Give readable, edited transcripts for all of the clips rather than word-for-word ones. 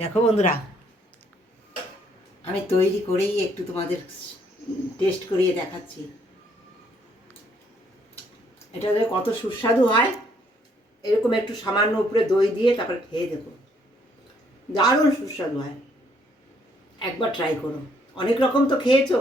দেখো বন্ধুরা, আমি তৈরি করেই একটু তোমাদের টেস্ট করিয়ে দেখাচ্ছি। এটা কত সুস্বাদু হয়। এরকম একটু সামান্য উপরে দই দিয়ে তারপর খেয়ে দেখো, দারুণ সুস্বাদু হয়। একবার ট্রাই করো। অনেক রকম তো খেয়েছো,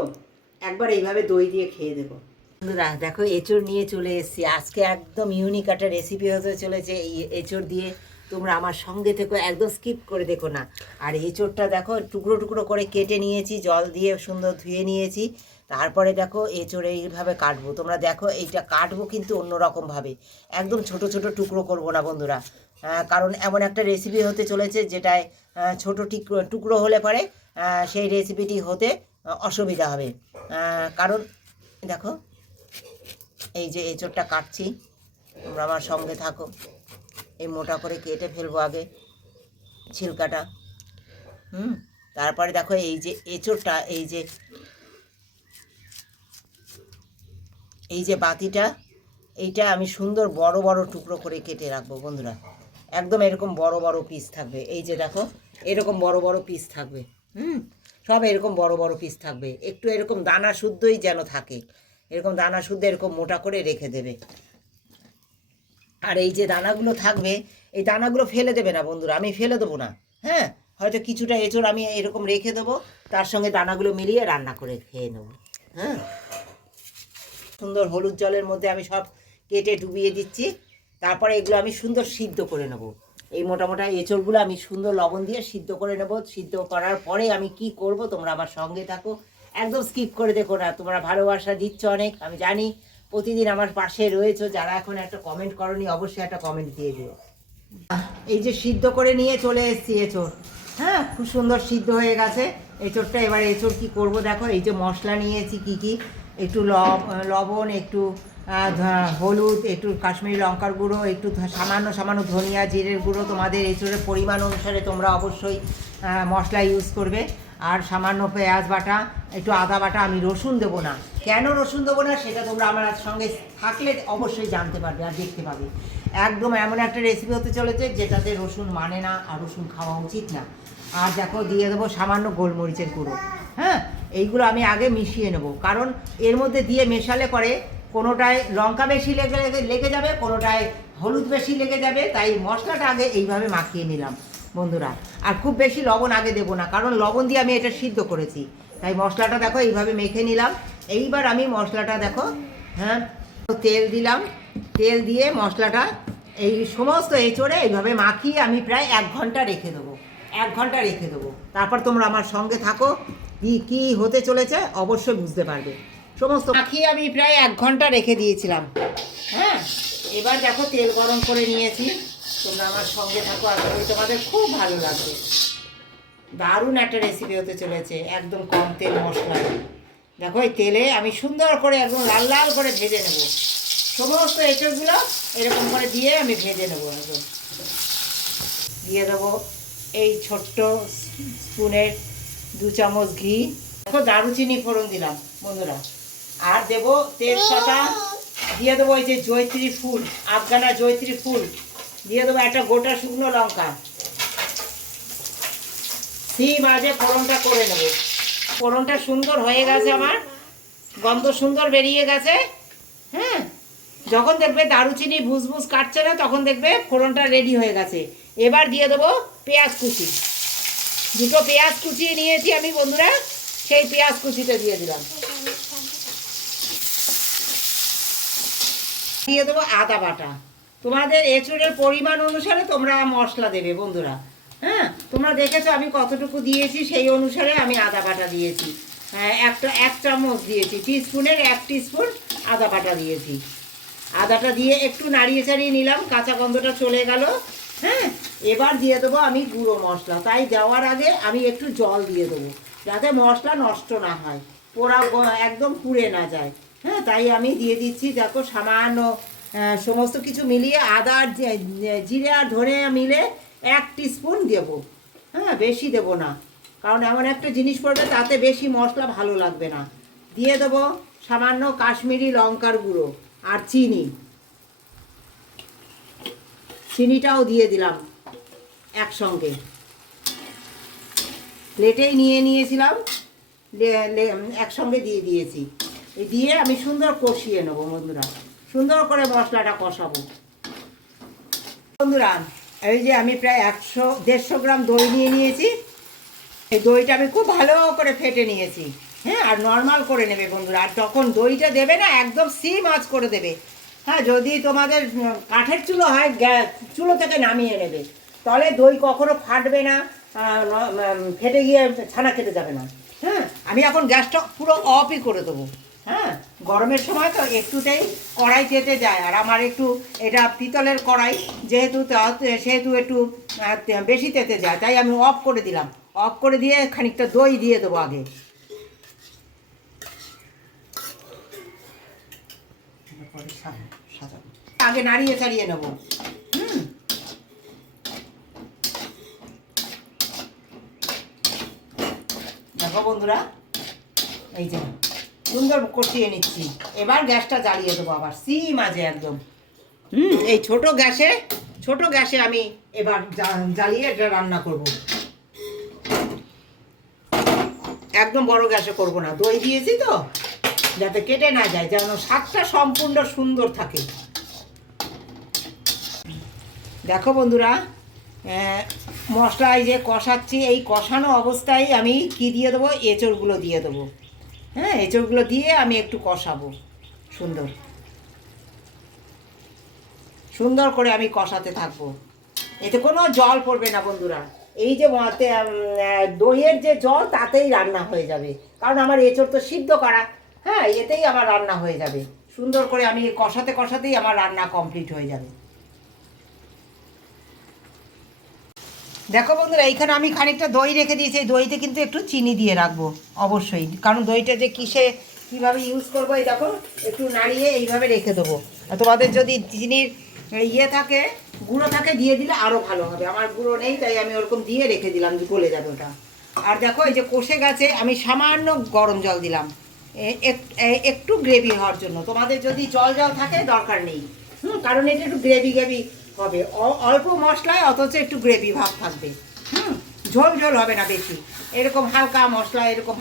একবার এইভাবে দই দিয়ে খেয়ে দেখো। বন্ধুরা দেখো, এঁচড় নিয়ে চলে এসেছি। আজকে একদম ইউনিক একটা রেসিপি হতে চলেছে এই এঁচড় দিয়ে। তোমরা আমার সঙ্গে থেকো, একদম স্কিপ করে দেখো না। আর এঁচড়টা দেখো টুকরো টুকরো করে কেটে নিয়েছি, জল দিয়ে সুন্দর ধুয়ে নিয়েছি। তারপরে দেখো এঁচড় এইভাবে কাটবো। তোমরা দেখো, এইটা কাটবো কিন্তু অন্যরকমভাবে, একদম ছোট ছোট টুকরো করব না বন্ধুরা। কারণ এমন একটা রেসিপি হতে চলেছে যেটায় ছোট টুকরো হলে পরে সেই রেসিপিটি হতে অসুবিধা হবে। কারণ দেখো, এই যে এঁচড়টা কাটছি, তোমরা আমার সঙ্গে থাকো। এই মোটা করে কেটে ফেলবো আগে ছিলকাটা। তারপরে দেখো, এই যে এঁচড়টা, এই যে বাতিটা, এইটা আমি সুন্দর বড় বড় টুকরো করে কেটে রাখবো বন্ধুরা। একদম এরকম বড় বড় পিস থাকবে। এই যে দেখো, এরকম বড় বড় পিস থাকবে। সব এরকম বড় বড় পিস থাকবে। একটু এরকম দানা শুদ্ধই যেন থাকে, এরকম দানা শুদ্ধ এরকম মোটা করে রেখে দেবে। আর এই যে দানাগুলো থাকবে, এই দানাগুলো ফেলে দেবে না বন্ধুরা, আমি ফেলে দেবো না। হ্যাঁ, হয়তো কিছুটা এঁচড় আমি এরকম রেখে দেবো, তার সঙ্গে দানাগুলো মিলিয়ে রান্না করে খেয়ে নেবো। হ্যাঁ, সুন্দর হলুদ জলের মধ্যে আমি সব কেটে ডুবিয়ে দিচ্ছি। তারপরে এগুলো আমি সুন্দর সিদ্ধ করে নেব। এই মোটা মোটা এঁচড়গুলো আমি সুন্দর লবণ দিয়ে সিদ্ধ করে নেব। সিদ্ধ করার পরে আমি কি করব, তোমরা আমার সঙ্গে থাকো, একদম স্কিপ করে দেখো না। তোমরা ভালোবাসা দিচ্ছ অনেক, আমি জানি। প্রতিদিন আমার পাশে রয়েছো। যারা এখন একটা কমেন্ট করনি, অবশ্যই একটা কমেন্ট দিয়ে দিও। এই যে সিদ্ধ করে নিয়ে চলে এসেছি এঁচড়। হ্যাঁ, খুব সুন্দর সিদ্ধ হয়ে গেছে এঁচড়টা। এবার এঁচড় কী করব দেখো, এই যে মশলা নিয়েছি কি কি, একটু লবণ, একটু হলুদ, একটু কাশ্মীরি লঙ্কার গুঁড়ো, একটু সামান্য সামান্য ধনিয়া জিরের গুঁড়ো। তোমাদের এঁচড়ের পরিমাণ অনুসারে তোমরা অবশ্যই মশলা ইউজ করবে। আর সামান্য পেঁয়াজ বাটা, একটু আদা বাটা। আমি রসুন দেবো না। কেন রসুন দেবো না সেটা তোমরা আমার সঙ্গে থাকলে অবশ্যই জানতে পারবে আর দেখতে পাবে। একদম এমন একটা রেসিপি হতে চলেছে যেটাতে রসুন মানে না, আর রসুন খাওয়া উচিত না। আর দেখো, দিয়ে দেবো সামান্য গোলমরিচের গুঁড়ো। হ্যাঁ, এইগুলো আমি আগে মিশিয়ে নেব, কারণ এর মধ্যে দিয়ে মেশালে পরে কোনোটায় লঙ্কা বেশি লেগে যাবে, কোনোটায় হলুদ বেশি লেগে যাবে। তাই মশলাটা আগে এইভাবে মাখিয়ে নিলাম বন্ধুরা। আর খুব বেশি লবণ আগে দেবো না, কারণ লবণ দিয়ে আমি এটা সিদ্ধ করেছি। তাই মশলাটা দেখো এইভাবে মেখে নিলাম। এইবার আমি মশলাটা দেখো, হ্যাঁ, তেল দিলাম। তেল দিয়ে মশলাটা এই সমস্ত এঁচড়ে এইভাবে মাখিয়ে আমি প্রায় 1 ঘন্টা রেখে দেবো। 1 ঘন্টা রেখে দেবো। তারপর তোমরা আমার সঙ্গে থাকো, কি হতে চলেছে অবশ্যই বুঝতে পারবে। সমস্ত মাখিয়ে আমি প্রায় 1 ঘন্টা রেখে দিয়েছিলাম। হ্যাঁ, এবার দেখো তেল গরম করে নিয়েছি। তোমরা আমার সঙ্গে থাকো, আশা করি তোমাদের খুব ভালো লাগবে। দারুণ একটা রেসিপি হতে চলেছে, একদম কম তেল মশলা। দেখো, এই তেলে আমি সুন্দর করে একদম লাল লাল করে ভেজে নেব। সমস্ত এঁচড়গুলো এরকম করে দিয়ে আমি ভেজে নেবো। একদম দিয়ে দেবো এই ছোট্ট স্পুনের 2 চামচ ঘি। দেখো, দারুচিনি ফোড়ন দিলাম বন্ধুরা। আর দেবো তেজপাতা, দিয়ে দেবো এই যে জয়িত্রী ফুল, আফগানা জয়িত্রী ফুল দিয়ে দেবো। একটা গোটা শুকনো লঙ্কা। মাঝে ফোড়নটা করে নেব। ফোড়নটা সুন্দর হয়ে গেছে, আমার গন্ধ সুন্দর বেরিয়ে গেছে। হ্যাঁ, যখন দেখবে দারুচিনি ভুসভুস কাটছে না, তখন দেখবে ফোড়নটা রেডি হয়ে গেছে। এবার দিয়ে দেবো পেঁয়াজ কুচি। 2টো পেঁয়াজ কুচিয়ে নিয়েছি আমি বন্ধুরা, সেই পেঁয়াজ কুচিটা দিয়ে দিলাম। দিয়ে দেবো আদা বাটা। তোমাদের এঁচড়ের পরিমাণ অনুসারে তোমরা মশলা দেবে বন্ধুরা। হ্যাঁ, তোমরা দেখেছো আমি কতটুকু দিয়েছি, সেই অনুসারে আমি আদা বাটা দিয়েছি। হ্যাঁ, 1 চামচ দিয়েছি, টিস্পুনের 1 টিস্পুন আদা বাটা দিয়েছি। আদাটা দিয়ে একটু নাড়িয়ে চাড়িয়ে নিলাম, কাঁচা গন্ধটা চলে গেল। হ্যাঁ, এবার দিয়ে দেবো আমি গুঁড়ো মশলা। তাই দেওয়ার আগে আমি একটু জল দিয়ে দেবো, যাতে মশলা নষ্ট না হয়, পোড়া একদম পুড়ে না যায়। হ্যাঁ, তাই আমি দিয়ে দিচ্ছি। দেখো, সামান্য সমস্ত কিছু মিলিয়ে আদা আর জিরে আর ধনিয়া মিলে 1 টিস্পুন দেবো। হ্যাঁ, বেশি দেবো না, কারণ এমন একটা জিনিস পড়বে তাতে বেশি মশলা ভালো লাগবে না। দিয়ে দেবো সামান্য কাশ্মীরি লঙ্কার গুঁড়ো আর চিনিটাও দিয়ে দিলাম একসঙ্গে। প্লেটেই নিয়ে নিয়েছিলাম, একসঙ্গে দিয়ে দিয়েছি। এই দিয়ে আমি সুন্দর কষিয়ে নেবো বন্ধুরা, সুন্দর করে মশলাটা কষাবো বন্ধুরা। এই যে আমি প্রায় 150 গ্রাম দই নিয়ে নিয়েছি। এই দইটা আমি খুব ভালো করে ফেটে নিয়েছি। হ্যাঁ, আর নর্মাল করে নেবে বন্ধুরা। আর যখন দইটা দেবে না, একদম সিম আঁচ করে দেবে। হ্যাঁ, যদি তোমাদের কাঠের চুলো হয়, চুলো থেকে নামিয়ে নেবে, তাহলে দই কখনো ফাটবে না, ফেটে গিয়ে ছানা খেতে যাবে না। হ্যাঁ, আমি এখন গ্যাসটা পুরো অফই করে দেবো। হ্যাঁ, গরমের সময় তো একটুতেই কড়াই তেতে যায়, আর আমার একটু এটা পিতলের কড়াই, সেহেতু একটু বেশি তেতে যায়, তাই আমি অফ করে দিলাম। অফ করে দিয়ে খানিকটা দই দিয়ে দেবো আগে। আগে নাড়িয়ে চাড়িয়ে নেবো। দেখো বন্ধুরা, এই যে সুন্দর কষিয়ে নিচ্ছি। এবার গ্যাসটা জ্বালিয়ে দেবো আবার সিম আছে একদম। এই ছোট গ্যাসে আমি এবার জ্বালিয়ে এটা রান্না করব। একদম বড় গ্যাসে করব না, দই দিয়েছি তো, যাতে কেটে না যায়, যেন স্বাদটা সম্পূর্ণ সুন্দর থাকে। দেখো বন্ধুরা, মশলা এই যে কষাচ্ছি, এই কষানো অবস্থায় আমি কি দিয়ে দেবো, এঁচড়গুলো দিয়ে দেবো। হ্যাঁ, এঁচড়গুলো দিয়ে আমি একটু কষাবো সুন্দর করে আমি কষাতে থাকবো। এতে কোনো জল পড়বে না বন্ধুরা। এই যে দইয়ের যে জল, তাতেই রান্না হয়ে যাবে, কারণ আমার এঁচড় তো সিদ্ধ করা। হ্যাঁ, এতেই আমার রান্না হয়ে যাবে। সুন্দর করে আমি কষাতেই আমার রান্না কমপ্লিট হয়ে যাবে। দেখো বন্ধুরা, এইখানে আমি খানিকটা দই রেখে দিয়েছি। এই দইতে কিন্তু একটু চিনি দিয়ে রাখবো অবশ্যই, কারণ দইটা যে কীভাবে ইউজ করবো, এই দেখো একটু নাড়িয়ে এইভাবে রেখে দেবো। আর তোমাদের যদি চিনির থাকে, গুঁড়ো থাকে, দিয়ে দিলে আরও ভালো হবে। আমার গুঁড়ো নেই, তাই আমি ওরকম দিয়ে রেখে দিলাম, গলে যাবে ওটা। আর দেখো, এই যে কষে গেছে, আমি সামান্য গরম জল দিলাম একটু গ্রেভি হওয়ার জন্য। তোমাদের যদি জল থাকে, দরকার নেই। কারণ এটা একটু গ্রেভি হবে, অল্প মশলায় অথচ একটু গ্রেভি ভাব থাকবে। ঝোল হবে না বেশি, এরকম হালকা মশলা, এরকম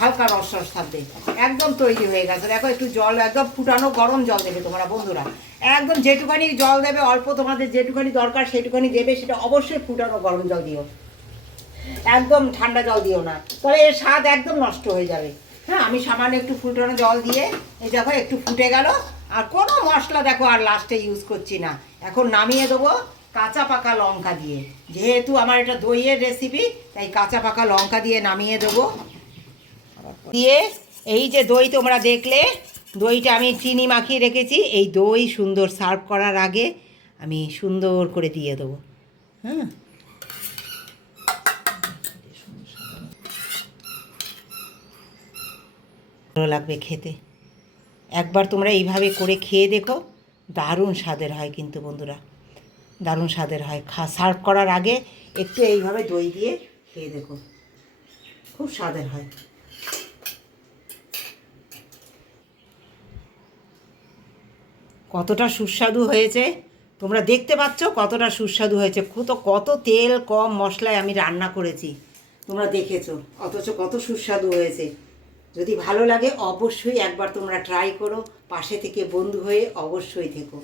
হালকা রস থাকবে। একদম তৈরি হয়ে গেছে। দেখো, একটু জল, একদম ফুটানো গরম জল দেবে তোমরা বন্ধুরা। একদম যেটুখানি জল দেবে, অল্প তোমাদের যেটুখানি দরকার সেটুখানি দেবে, সেটা অবশ্যই ফুটানো গরম জল দিও, একদম ঠান্ডা জল দিও না, তাহলে এর স্বাদ একদম নষ্ট হয়ে যাবে। হ্যাঁ, আমি সামান্য একটু ফুটানো জল দিয়ে, এই দেখো একটু ফুটে গেল। আর কোনো মশলা দেখো আর লাস্টে ইউজ করছি না। এখন নামিয়ে দেবো কাঁচা পাকা লঙ্কা দিয়ে। যেহেতু আমার এটা দইয়ের রেসিপি, তাই কাঁচা পাকা লঙ্কা দিয়ে নামিয়ে দেবো। দিয়ে এই যে দই তোমরা দেখলে, দইটা আমি চিনি মাখিয়ে রেখেছি। এই দই সুন্দর সার্ভ করার আগে আমি সুন্দর করে দিয়ে দেবো। হ্যাঁ, ভালো লাগবে খেতে। একবার তোমরা এইভাবে করে খেয়ে দেখো, দারুণ স্বাদের হয় কিন্তু বন্ধুরা, দারুণ স্বাদের হয়। সার্ভ করার আগে একটু এইভাবে দই দিয়ে খেয়ে দেখো, খুব স্বাদের হয়। কতটা সুস্বাদু হয়েছে তোমরা দেখতে পাচ্ছ, কতটা সুস্বাদু হয়েছে। কত তেল কম মশলায় আমি রান্না করেছি, তোমরা দেখেছো, অথচ কত সুস্বাদু হয়েছে। যদি ভালো লাগে অবশ্যই একবার তোমরা ট্রাই করো, পাশে থেকে বন্ধু হয়ে অবশ্যই থেকো।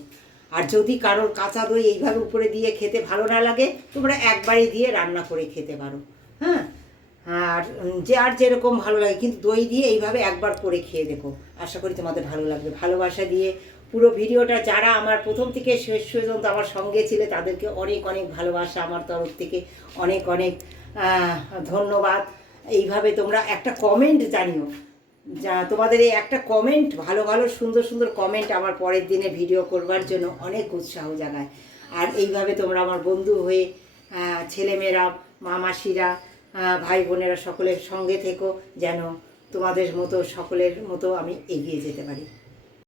আর যদি কারোর কাঁচা দই এইভাবে উপরে দিয়ে খেতে ভালো না লাগে, তোমরা একবারই দিয়ে রান্না করে খেতে পারো। হ্যাঁ, আর যেরকম ভালো লাগে, কিন্তু দই দিয়ে এইভাবে একবার করে খেয়ে দেখো, আশা করি তোমাদের ভালো লাগবে। ভালোবাসা দিয়ে পুরো ভিডিওটা যারা আমার প্রথম থেকে শেষ পর্যন্ত আমার সঙ্গে ছিলে, তাদেরকে অনেক ভালোবাসা আমার তরফ থেকে, অনেক ধন্যবাদ। এইভাবে তোমরা একটা কমেন্ট জানিও, যা তোমাদের এই একটা কমেন্ট, ভালো সুন্দর কমেন্ট আমার পরের দিনে ভিডিও করবার জন্য অনেক উৎসাহ জাগায়। আর এইভাবে তোমরা আমার বন্ধু হয়ে, ছেলেমেয়েরা, মাসিরা, ভাই বোনেরা সকলের সঙ্গে থেকো, যেন তোমাদের মতো সকলের মতো আমি এগিয়ে যেতে পারি।